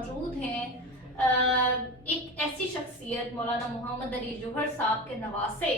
موجود ہیں ایک ایسی شخصیت مولانا محمد علی جوہر صاحب کے نواسے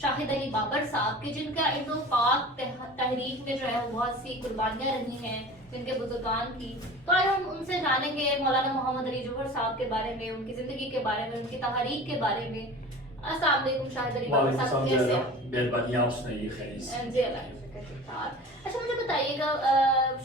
شاہد علی بابر صاحب کے، جن کا علم و پاک تحریک میں جو ہے وہ بہت سی قربانیاں رہی ہیں جن کے بزرگان کی. تو آئے ہم ان سے جانیں گے مولانا محمد علی جوہر صاحب کے بارے میں، ان کی زندگی کے بارے میں، ان کی تحریک کے بارے میں. السلام علیکم شاہد علی بابر صاحب، کیسے ہیں؟ مہربانی، آپ سنائیے خیریت سے؟ جی اللہ کا شکر. اچھا مجھے بتائیے گا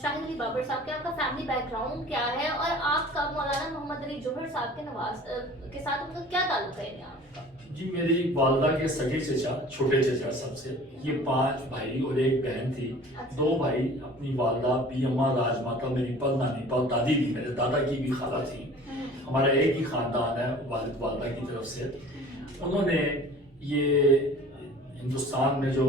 شاہد علی بابر صاحب کے آپ کا فیملی بیک گراؤنڈ کیا ہے، اور آپ کا مولانا محمد علی جوہر صاحب کے نواز کے ساتھ ان کا کیا تعلق ہے آپ کا؟ جی میری والدہ کے سگے چچا، چھوٹے چچا سب سے، یہ 5 بھائی اور ایک بہن تھی. 2 بھائی اپنی والدہ بی اما راج ماتا میری پل نانی پل دادی بھی، میرے دادا کی بھی خالہ تھی. ہمارا ایک ہی خاندان ہے والد والدہ کی طرف سے. انہوں نے یہ ہندوستان میں جو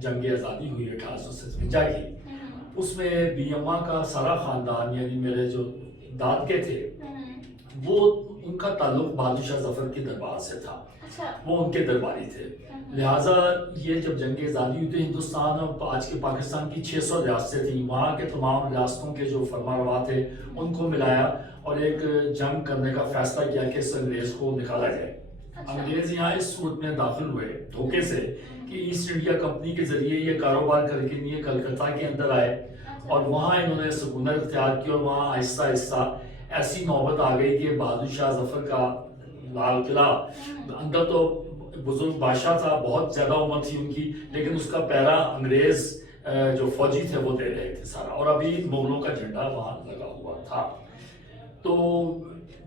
جنگ آزادی ہوئی 1857 کی، اس میں بی اما کا سارا خاندان یعنی میرے جو داد کے تھے وہ ان کا تعلق بہادر شاہ ظفر کے دربار سے تھا. وہ ان کے درباری تھے. لہٰذا یہ جب جنگ آزادی ہوئی تو ہندوستان اور آج کے پاکستان کی 600 ریاستیں تھیں، وہاں کے تمام ریاستوں کے جو فرما روا تھے ان کو ملایا اور ایک جنگ کرنے کا فیصلہ کیا کہ اس انگریز کو نکالا جائے. انگریز یہاں اس صورت میں داخل ہوئے دھوکے سے کہ ایسٹ انڈیا کمپنی کے ذریعے یہ کاروبار کر کے لیے کلکتہ کے اندر آئے اور وہاں انہوں نے سکونت اختیار کی، اور وہاں آہستہ آہستہ ایسی نوبت آ گئی کہ بہادر شاہ ظفر کا لال قلعہ اندر تو بزرگ بادشاہ تھا، بہت زیادہ عمر تھی ان کی، لیکن اس کا پیرا انگریز جو فوجی تھے وہ دے رہے تھے سارا، اور ابھی مغلوں کا جھنڈا وہاں لگا ہوا تھا. تو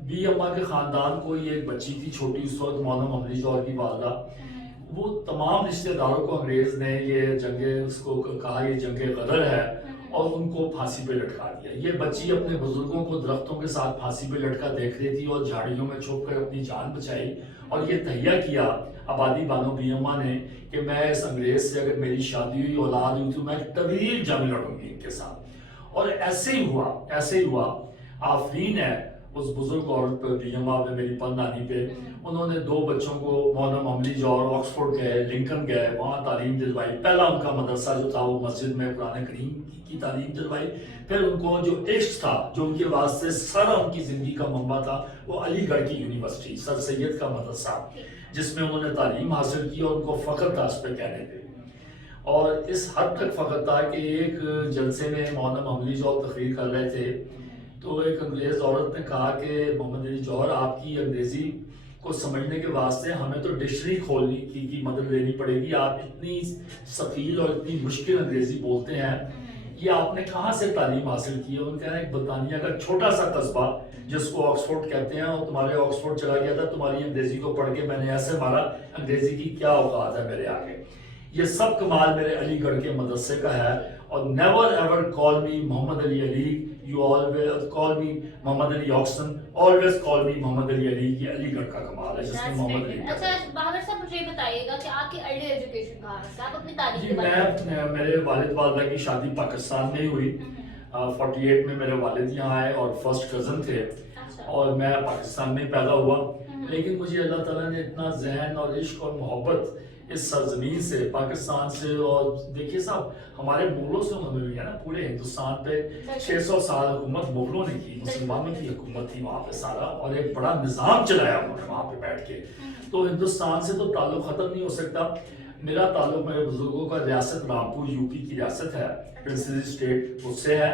بی اما کے خاندان کو یہ ایک بچی تھی چھوٹی اس وقت، مولانا محمد علی جوہر کی والدہ. وہ تمام رشتہ داروں کو انگریز نے یہ جنگ اس کو کہا یہ جنگ غدر ہے اور ان کو پھانسی پہ لٹکا دیا. یہ بچی اپنے بزرگوں کو درختوں کے ساتھ پھانسی پہ لٹکا دیکھ رہی تھی اور جھاڑیوں میں چھپ کر اپنی جان بچائی اور یہ تہیہ کیا آبادی بانو بی اما نے کہ میں اس انگریز سے اگر میری شادی ہوئی اولاد ہوئی تو میں ایک طویل جنگ لڑوں گی ان کے ساتھ. اور ایسے ہی ہوا. آفرین ہے اس بزرگ عورت پہ، بی اما پہ، میری پل نانی پہ. انہوں نے 2 بچوں کو مولانا محمد علی جوہر آکسفورڈ گئے، لنکن گئے، وہاں تعلیم دلوائی. پہلا ان کا مدرسہ جو تھا وہ مسجد میں قرآن کریم کی تعلیم دلوائی. پھر ان کو جو عشق تھا، جو ان کے واسطے سارا ان کی زندگی کا منبع تھا، وہ علی گڑھ کی یونیورسٹی سر سید کا مدرسہ، جس میں انہوں نے تعلیم حاصل کی، اور ان کو فخر تھا اس پہ کہنے پہ. اور اس حد تک فخر تھا کہ ایک جلسے میں مولانا محمد علی جوہر تقریر کر رہے تھے تو ایک انگریز عورت نے کہا کہ محمد علی جوہر آپ کی انگریزی کو سمجھنے کے واسطے ہمیں تو ڈکشنری کھولنے کی مدد لینی پڑے گی. آپ اتنی ثقیل اور اتنی مشکل انگریزی بولتے ہیں، یہ آپ نے کہاں سے تعلیم حاصل کی ہے؟ ان کہہ رہے ہیں برطانیہ کا چھوٹا سا قصبہ جس کو آکسفورڈ کہتے ہیں، اور تمہارے آکسفورڈ چلا گیا تھا، تمہاری انگریزی کو پڑھ کے میں نے ایسے مارا، انگریزی کی کیا اوقات ہے میرے آگے. یہ سب کمال میرے علی گڑھ کے مدرسے کا ہے. اور never ever call me Muhammad Ali Ali, you always call me Muhammad Ali آکسن, always call me محمد علی علی. یہ علی گڑھ کا کمال ہے جس میں محمد علی. اچھا بہادر صاحب مجھے بتائیے گا کہ آپ کی ارلی ایجوکیشن کہاں سے، آپ اپنی تعلیم کے بارے میں؟ میرے والد والدہ کی شادی پاکستان میں ہی ہوئی. 48 میں میرے والد یہاں آئے اور فرسٹ کزن تھے اور میں پاکستان میں پیدا ہوا. لیکن مجھے اللہ تعالیٰ نے اتنا ذہن اور عشق اور محبت اس سرزمین سے، پاکستان سے، اور دیکھیے صاحب ہمارے مغلوں سے انہوں نے ہوئی ہے نا پورے ہندوستان پہ 600 سال حکومت مغلوں نے کی، مسلمانوں کی حکومت تھی وہاں پہ سارا، اور ایک بڑا نظام چلایا انہوں نے وہاں پہ بیٹھ کے. تو ہندوستان سے تو تعلق ختم نہیں ہو سکتا. میرا تعلق میرے بزرگوں کا ریاست رامپور یو پی کی ریاست ہے، پرنسلی اسٹیٹ اس سے ہے،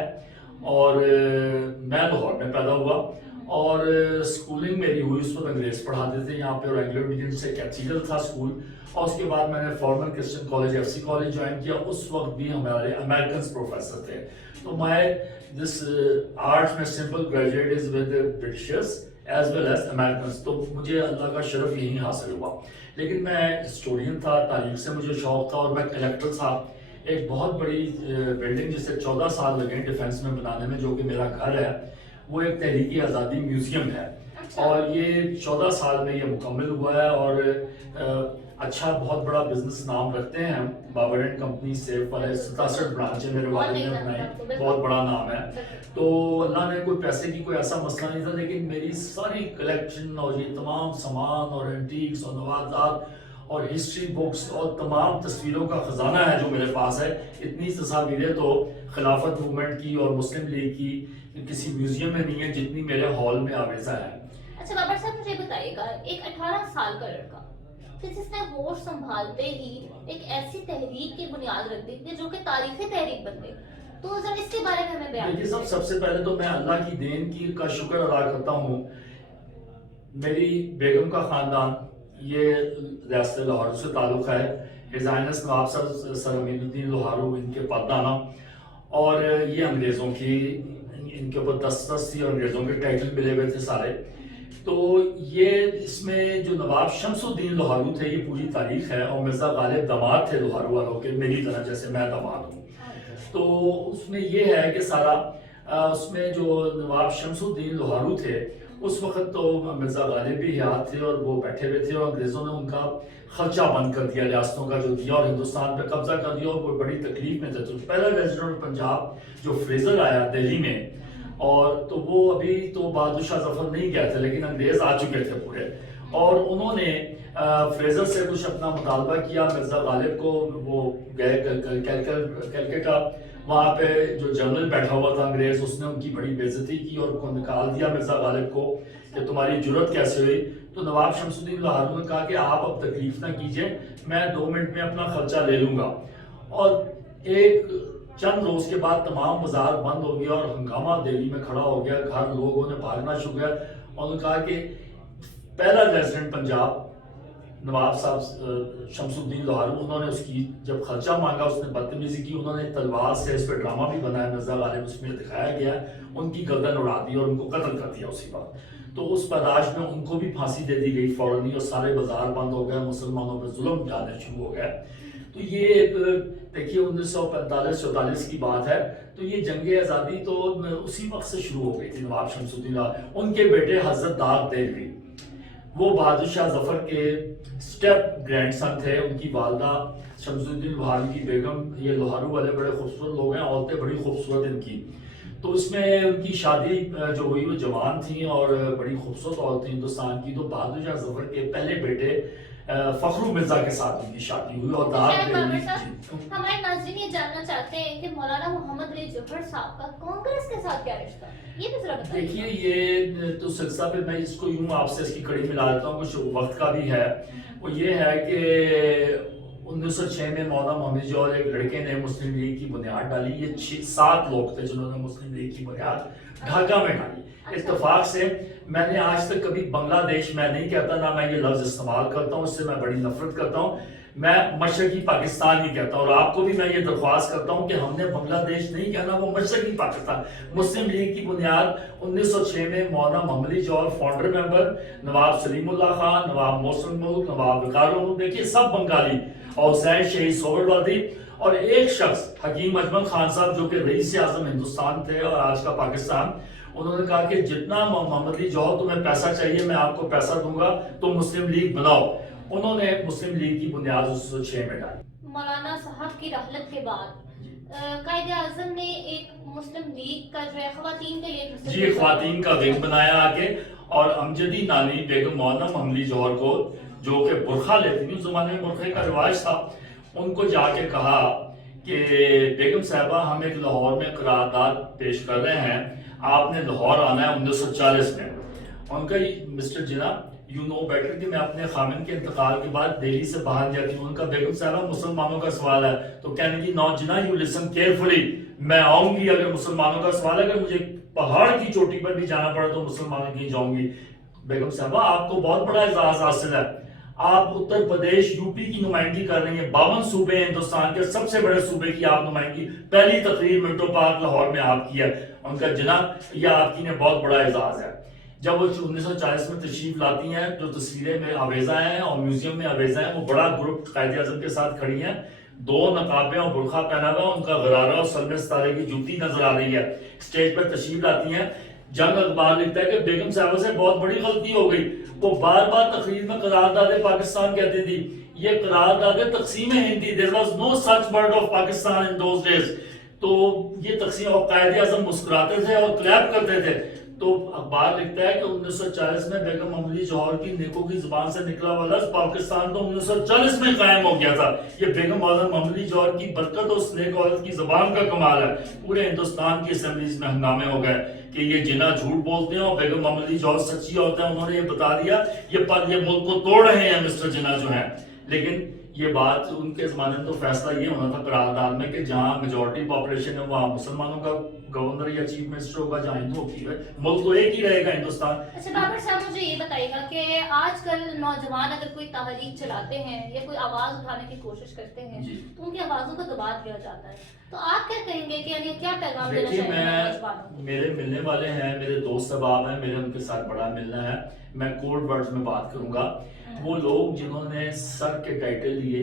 اور میں لاہور میں پیدا ہوا اور اسکولنگ میری ہوئی اس وقت انگریز پڑھاتے تھے یہاں پہ، اور اینگلو میڈیم سے کیتھیڈرل تھا اسکول. اور اس کے بعد میں نے Forman Christian college F C college join کیا. اس وقت بھی ہمارے امیرکنس پروفیسر تھے. تو میں دس آرٹس میں simple graduate as with Britishers as well as Americans. تو مجھے اللہ کا شرف یہی حاصل ہوا. لیکن میں ہسٹورین تھا، تاریخ سے مجھے شوق تھا، اور میں کلیکٹر تھا. ایک بہت بڑی بلڈنگ جسے 14 سال لگے ڈیفینس میں بنانے میں، جو کہ میرا گھر ہے، وہ ایک تحریک آزادی میوزیم ہے، اور یہ 14 سال میں یہ مکمل ہوا ہے. اور اچھا بہت بڑا بزنس نام رکھتے ہیں ہم، بابر اینڈ کمپنی سے 67 برانچیں میرے والد نے بنائی، بہت بڑا نام ہے. تو اللہ نے کوئی پیسے کی کوئی ایسا مسئلہ نہیں تھا، لیکن میری ساری کلیکشن اور یہ تمام سامان اور اینٹیکس اور نوادرات اور ہسٹری بکس اور تمام تصویروں کا خزانہ ہے جو میرے پاس ہے. اتنی تصاویریں تو خلافت موومنٹ کی اور مسلم لیگ کی किसी म्यूजियम में नहीं है जितनी मेरे हॉल में आवेजा है। अच्छा बाबर साहब मुझे बताइएगा, एक 18 साल का लड़का कि जिसने होश संभालते ही एक ऐसी तहरीक की बुनियाद रख दी थी जो कि तारीखी तहरीक बन गई, तो जरा इसके बारे में हमें बयान देखिए कीजिए। सबसे पहले तो मैं अल्लाह की देन की का शुक्र अदा करता हूँ। मेरी बेगम का खानदान ये रियासत लाहौर से ताल्लुक़ है। हिज़ हाइनेस नवाब सर अमीनुद्दीन लोहारू इनके परदाना, और ये अंग्रेज़ों की इनके ऊपर दस्तखत थी और अंग्रेज़ों के टाइटल मिले हुए थे सारे। तो ये इसमें जो नवाब शमसुद्दीन लोहारू थे ये पूरी तारीख है, और मिर्ज़ा गालिब दामाद थे लोहारू वालों के, मेरी तरह जैसे मैं दामाद हूँ। तो उसमें ये है कि सारा उसमें जो नवाब शमसुद्दीन लोहारू थे उस वक्त तो मिर्ज़ा गालिब भी हयात थे और वो बैठे हुए थे, और अंग्रेज़ों ने उनका खर्चा बंद कर दिया रियासतों का जो दिया, और हिंदुस्तान पे कब्जा कर दिया, और वो बड़ी तकलीफ में थे। तो पहला रेजिडेंट पंजाब जो फ्रेजर आया दिल्ली में, और तो वो अभी तो बहादुर शाह जफर नहीं गए थे लेकिन अंग्रेज आ चुके थे पूरे, और उन्होंने फ्रेजर से कुछ अपना मुतालबा किया। मिर्ज़ा गालिब को वो गए कलकत्ता, वहाँ पे जो जनरल बैठा हुआ था अंग्रेज, उसने उनकी बड़ी बेइज्जती की और उनको निकाल दिया मिर्ज़ा गालिब को कि तुम्हारी जुर्रत कैसे हुई। तो नवाब शमसुद्दीन लोहारू ने कहा कि आप अब तकलीफ ना कीजिए, मैं 2 मिनट में अपना खर्चा ले लूँगा। और एक चंद रोज के बाद तमाम बाजार बंद हो गया और हंगामा दिल्ली में खड़ा हो गया, घर लोगों ने भागना शुरू किया, और उन्होंने कहा कि पहला रेजिडेंट पंजाब नवाब साहब शमसुद्दीन लोहारू, उन्होंने उसकी जब खर्चा मांगा उसने बदतमीजी की, उन्होंने तलवार से इस पर ड्रामा भी बनाया, मिर्ज़ा गालिब उसमें दिखाया गया, उनकी गर्दन उड़ा दी और उनको कत्ल कर दिया उसी बात। तो उस बर्दाश्त में उनको भी फांसी दे दी गई फौरन ही, और सारे बाजार बंद हो गए, मुसलमानों पर जुल्म जाने शुरू हो गए। तो ये एक देखिए 1945-44 की बात है। तो ये जंग आज़ादी तो उसी वक्त से शुरू हो गई थी। नवाब शमसुद्दीन, उनके बेटे हजरत दाग देलवी वो बहादुर शाह जफर के स्टेप ग्रैंडसन थे, उनकी वालदा शमसुद्दीन लोहारू की बेगम, ये लोहारू वाले बड़े खूबसूरत लोग हैं, औरतें बड़ी खूबसूरत इनकी। तो इसमें उनकी शादी जो हुई वो जवान थी और बड़ी खूबसूरत औरत थी हिंदुस्तान की। तो बहादुर शाह जफर के पहले बेटे फखरू मिर्जा के साथ उनकी शादी हुई, और हमारे नाज़रीन ये जानना चाहते हैं कि मौलाना मोहम्मद अली जौहर साहब का कांग्रेस के साथ क्या रिश्ता, ये भी जरा बताइए। देखिए ये तो सिलसिला पे मैं इसको यूं आपसे इसकी कड़ी मिला देता हूँ, कुछ वक्त का भी है। वो ये है कि 1906 में मौलाना मोहम्मद जौहर एक लड़के ने मुस्लिम लीग की बुनियाद डाली। ये 7 लोग थे जिन्होंने मुस्लिम लीग की बुनियाद ढाका में डाली। इत्तेफाक से मैंने आज तक कभी बांग्लादेश मैं नहीं कहता, ना मैं ये लफ्ज इस्तेमाल करता हूँ, इससे मैं बड़ी नफरत करता हूँ। मैं मशरकी पाकिस्तान ही कहता हूँ, और आपको भी मैं ये दरख्वास्त करता हूँ कि हमने बांग्लादेश नहीं कहना, वो मशरकी पाकिस्तान। मुस्लिम लीग की बुनियाद 1906 में मौलाना मोहम्मद अली जौहर फाउंडर मेंबर, नवाब सलीमुल्लाह खान, नवाब मोहसिन मुल्क, नवाब विकारुल, देखिए सब बंगाली, और हुसैन शहीद सोहरावर्दी, और एक शख्स हकीम अजमल खान साहब जो कि रईस आज़म हिंदुस्तान थे और आज का पाकिस्तान। उन्होंने कहा कि जितना मोहम्मद अली जौहर तुम्हें पैसा चाहिए मैं आपको पैसा दूंगा, तो मुस्लिम लीग बनाओ। उन्होंने मुस्लिम लीग की बुनियाद 1906 में डाली। मौलाना साहब की रहलत के बाद कायदे आज़म ने एक मुस्लिम लीग का जो है ख़वातीन के लिए जी ख़वातीन का विंग बनाया आगे, और अमजदी नानी बेगम मौलाना मोहम्मद अली जौहर को, जो कि बुरखा लेती थी, उस जमाने में बुरखे का रिवाज था, उनको जाके कहा कि बेगम साहबा हम एक लाहौर में करारदाद पेश कर रहे हैं, आपने लाहौर आना है 1940 में। उनका mister Jinnah you know better कि मैं अपने खामिन के इंतकाल के बाद दिल्ली से बाहर जाती हूँ। उनका बेगम साहबा मुसलमानों का सवाल है, तो कहने की no Jinnah you listen carefully, मैं आऊंगी अगर मुसलमानों का सवाल है, अगर मुझे पहाड़ की चोटी पर भी जाना पड़ा तो मुसलमानों की जाऊंगी। बेगम साहबा आपको बहुत बड़ा एजाज हासिल है, आप उत्तर प्रदेश यूपी की नुमाइंदगी कर रही हैं, 52 सूबे हिंदुस्तान के सबसे बड़े सूबे की आप नुमाइंदगी, पहली तकरीर मिंटो पार्क लाहौर में आप की है। उनका जनाब यह आपकी ने बहुत बड़ा एजाज है। जब वो 1940 में तशरीफ लाती हैं, जो तस्वीरें में आवेजा हैं और म्यूजियम में आवेजा हैं, वो बड़ा ग्रुप कायदे आज़म के साथ खड़ी हैं, 2 नकाबे और बुरखा पहना हुआ, उनका गरारा और सलमे सितारे की जूती नजर आ रही है। स्टेज पर तशरीफ लाती हैं। जंग अखबार लिखता है कि बेगम साहबा से बहुत बड़ी गलती हो गई, वो बार बार तकरीर में करारदाद पाकिस्तान कहती थी, ये करारदाद तकसीम हिंद थी, there was no such word of Pakistan in those days. तो ये तकसीम, और कायदे आज़म मुस्कुराते थे और क्लैप करते थे। तो अखबार लिखता है कि 1940 में बेगम मोहम्मद अली जौहर की नेकों की जुबान से निकला हुआ लफ्ज पाकिस्तान तो 1940 में कायम हो गया था। ये बेगम मौलाना मोहम्मद अली जौहर की बरकत और उस नेक औरत की जुबान का कमाल है। पूरे हिंदुस्तान की असेंबलीज में हंगामे हो गए कि ये जिन्ना झूठ बोलते हैं और बेगम मोहम्मद अली जौहर सच्ची औरत है, उन्होंने ये बता दिया, ये मुल्क को तोड़ रहे हैं मिस्टर जिन्ना जो हैं। लेकिन ये बात उनके ज़माने में तो फैसला ये होना था करारदाद में कि जहाँ मेजॉरिटी पॉपुलेशन है वहाँ मुसलमानों का गवर्नर या चीफ मिनिस्टर होगा, जहाँ हिंदुओं की है, मुल्क तो एक ही रहेगा हिंदुस्तान। अच्छा बाबर साहब, मुझे ये बताइएगा कि आजकल नौजवान अगर कोई तहरीक चलाते हैं या कोई आवाज उठाने की कोशिश करते हैं तो उनकी आवाजों को दबा दिया जाता है, तो आप क्या कहेंगे कि यानी क्या पैगाम देना देखिए, चाहेंगे मैं नौजवानों को? मेरे मिलने वाले हैं, मेरे दोस्त अहबाब हैं, मेरे उनके साथ बड़ा मिलना है, मैं कोड वर्ड्स में बात करूंगा। वो लोग जिन्होंने सर के टाइटल लिए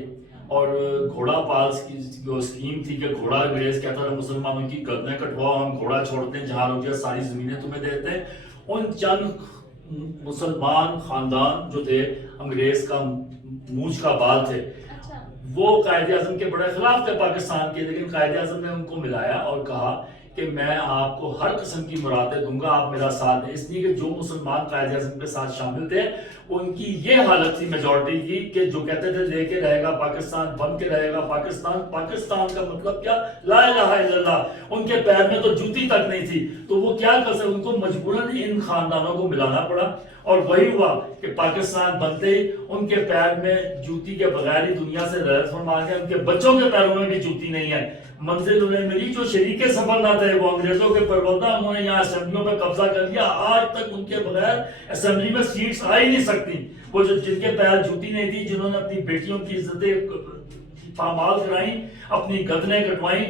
और घोड़ा पाल्स की जो स्कीम थी कि घोड़ा अंग्रेज कहता था मुसलमानों की गर्दनें कटवाओ, हम घोड़ा छोड़ते हैं, जहां रुक जाए सारी जमीनें तुम्हें देते हैं, उन चंद मुसलमान खानदान जो थे अंग्रेज का मूंछ का बाल थे, अच्छा, वो कायदे आजम के बड़े खिलाफ थे पाकिस्तान के। लेकिन कायदे आजम ने उनको मिलाया और कहा कि मैं आपको हर किस्म की मुरादें दूंगा, आप मेरा साथ दें। इसलिए कि जो मुसलमान कायदे आजम के साथ शामिल थे उनकी ये हालत थी मेजॉरिटी की कि जो कहते थे लेके रहेगा पाकिस्तान, बन के रहेगा पाकिस्तान। पाकिस्तान का मतलब क्या? ला इलाहा इल्लल्लाह। उनके पैर में तो जूती तक नहीं थी, तो वो क्या कर सकते? उनको मजबूरन इन खानदानों को मिलाना पड़ा और वही हुआ कि पाकिस्तान बनते ही उनके पैर में जूती के बगैर ही दुनिया से रह फरमा गए। उनके बच्चों के पैरों में भी जूती नहीं है। मंजिल उन्हें मिली जो शरीके सफर ना थे, वो अंग्रेजों के परवंदा, उन्होंने यहाँ असेंबलियों पर कब्जा कर लिया। आज तक उनके बगैर असेंबली में सीट्स आ ही नहीं सकती। वो जो जिनके पैर जूती नहीं थी, जिन्होंने अपनी बेटियों की इज्जतें पामाल कराई, अपनी गर्दनें कटवाई,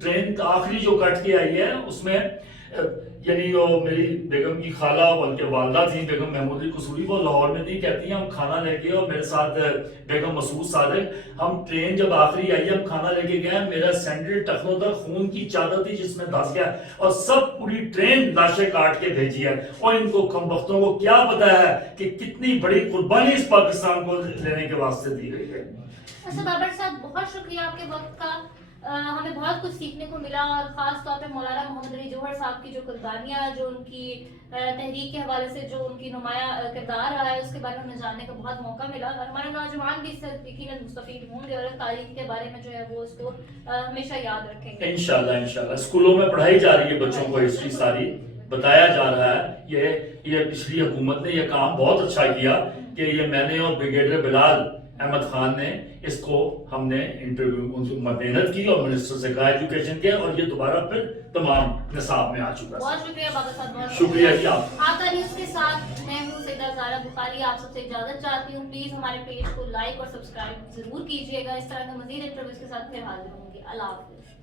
ट्रेन का आखिरी जो कट के आई है उसमें यानी वो मेरी बेगम की खाला बल्कि वालदा थी बेगम महमूद कसूरी, वो लाहौर में थी। कहती हैं हम खाना लेके और मेरे साथ बेगम मसूद सादिक, हम ट्रेन जब आखिरी आई हम खाना लेके गए, मेरा सैंडल टखनों तक खून की चादर थी जिसमें धंस गया और सब पूरी ट्रेन लाशें काट के भेजी है। और इनको कम वक्तों को क्या पता है कि कितनी बड़ी कुर्बानी इस पाकिस्तान को लेने के वास्ते दी गई है। अच्छा बाबर साहब, बहुत शुक्रिया आपके वक्त का। हमें बहुत कुछ सीखने को मिला और ख़ास तौर पे मौलाना मोहम्मद अली जौहर साहब की जो कुर्बानियाँ, जो उनकी तहरीक के हवाले से जो उनकी नुमाया किरदार रहा है, उसके बारे में हमें जानने का बहुत मौका मिला। और हमारे नौजवान भी इससे यकीनन मुस्तफीद होंगे और तारीख के बारे में जो है वो उसको हमेशा याद रखेंगे। इंशाल्लाह स्कूलों में पढ़ाई जा रही है बच्चों को, हिस्ट्री सारी बताया जा रहा है। ये पिछली हुकूमत ने ये काम बहुत अच्छा किया कि ये मैंने और ब्रिगेडियर बिलाल अहमद खान ने इसको हमने इंटरव्यू उनसे मेहनत की और मिनिस्टर से कहा एजुकेशन के, और ये दोबारा फिर तमाम निसाब में आ चुका है। बहुत शुक्रिया बाबा साहब, बहुत शुक्रिया जी आप। आपका न्यूज़ के साथ मैं हूँ सैदा ज़ारा बुखारी। आप सबसे इजाजत चाहती हूँ। प्लीज हमारे पेज को लाइक और सब्सक्राइब जरूर कीजिएगा। इस तरह के मजीद इंटरव्यूज के साथ फिर हाजिर होंगे। अल्लाह हाफिज़।